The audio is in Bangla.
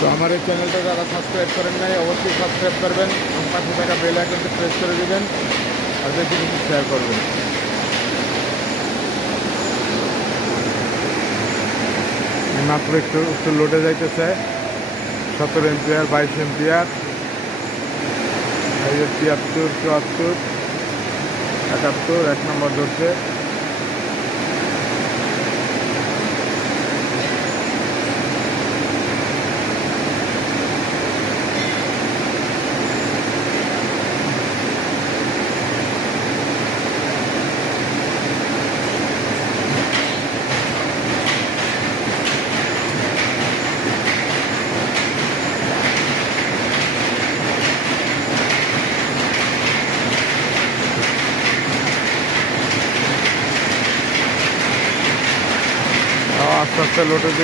তো আমার এই চ্যানেলটা যারা সাবস্ক্রাইব করেন নাই অবশ্যই সাবস্ক্রাইব করবেন এবং পাশে থাকা বেল আইকনটি প্রেস করে দেবেন আর বেশি বেশি শেয়ার করবেন। মাত্র একটু একটু লোডে যাইতেছে 17 এম্পিয়ার 22 এম্পিয়ার, এই 73 74 71 1 নম্বর ধরছে। আস্তে আস্তে লোডে